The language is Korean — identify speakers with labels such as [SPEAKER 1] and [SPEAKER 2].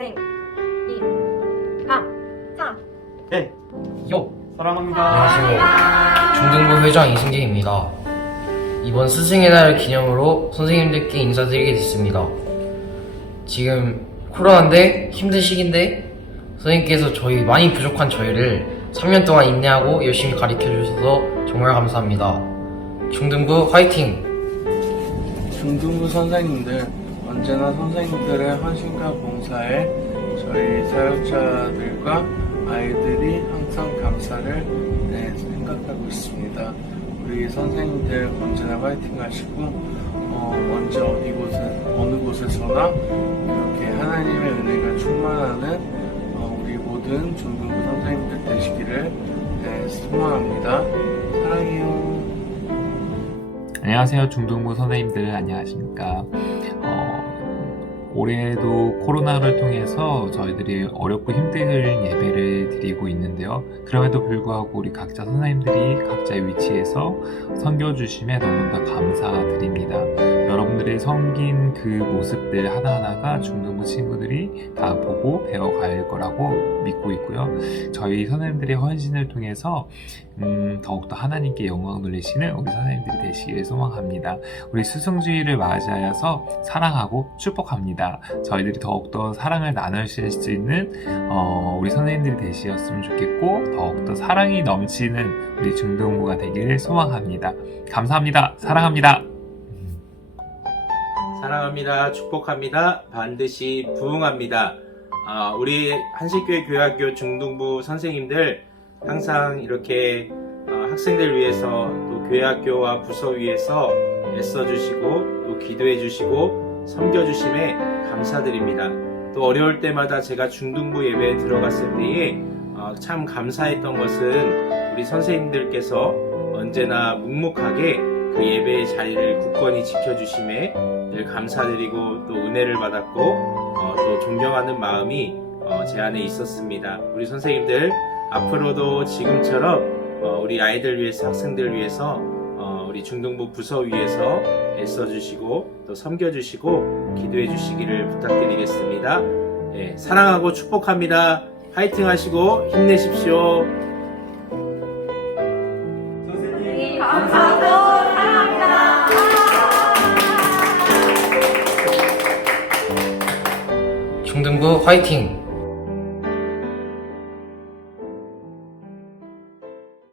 [SPEAKER 1] 생, 이, 가, 사.
[SPEAKER 2] 네,
[SPEAKER 3] 요!
[SPEAKER 2] 사랑합니다.
[SPEAKER 3] 안녕하세요. 중등부 회장 이승재입니다. 이번 스승의 날 기념으로 선생님들께 인사드리게 됐습니다. 지금 코로나인데 힘든 시기인데 선생님께서 저희 많이 부족한 저희를 3년 동안 인내하고 열심히 가르쳐 주셔서 정말 감사합니다. 중등부 화이팅!
[SPEAKER 4] 중등부 선생님들 언제나 선생님들의 헌신과 봉사에 저희 사역자들과 아이들이 항상 감사를 네, 생각하고 있습니다. 우리 선생님들 언제나 화이팅 하시고 어, 언제 어디 곳에 어느 곳에서나 이렇게 하나님의 은혜가 충만하는 어, 우리 모든 중등부 선생님들 되시기를 네, 소망합니다. 사랑해요.
[SPEAKER 5] 안녕하세요. 중등부 선생님들 안녕하십니까. 어, 올해도 코로나를 통해서 저희들이 어렵고 힘든 예배를 드리고 있는데요. 그럼에도 불구하고 우리 각자 선생님들이 각자의 위치에서 섬겨주심에 너무나 감사드립니다. 여러분들의 섬긴 그 모습들 하나하나가 중등부 친구들이 다 보고 배워갈 거라고 믿고 있고요. 저희 선생님들의 헌신을 통해서 음, 더욱더 하나님께 영광 돌리시는 우리 선생님들이 되시기를 소망합니다. 우리 스승주의를 맞이하여서 사랑하고 축복합니다. 저희들이 더욱더 사랑을 나누실 수 있는 어, 우리 선생님들이 되시었으면 좋겠고 더욱더 사랑이 넘치는 우리 중등부가 되기를 소망합니다. 감사합니다. 사랑합니다.
[SPEAKER 2] 사랑합니다. 축복합니다. 반드시 부응합니다. 아, 우리 한식교회 교회학교 중등부 선생님들 항상 이렇게 어, 학생들 위해서 또 교회 학교와 부서 위해서 애써주시고 또 기도해 주시고 섬겨주심에 감사드립니다. 또 어려울 때마다 제가 중등부 예배에 들어갔을 때에 어, 참 감사했던 것은 우리 선생님들께서 언제나 묵묵하게 그 예배의 자리를 굳건히 지켜주심에 늘 감사드리고 또 은혜를 받았고 어, 또 존경하는 마음이 어, 제 안에 있었습니다. 우리 선생님들 앞으로도 지금처럼 어, 우리 아이들 위해서 학생들 위해서 어, 우리 중등부 부서 위에서 애써주시고 또 섬겨주시고 기도해 주시기를 부탁드리겠습니다. 예, 사랑하고 축복합니다. 파이팅 하시고 힘내십시오.
[SPEAKER 1] 사랑합니다.
[SPEAKER 3] 중등부 화이팅!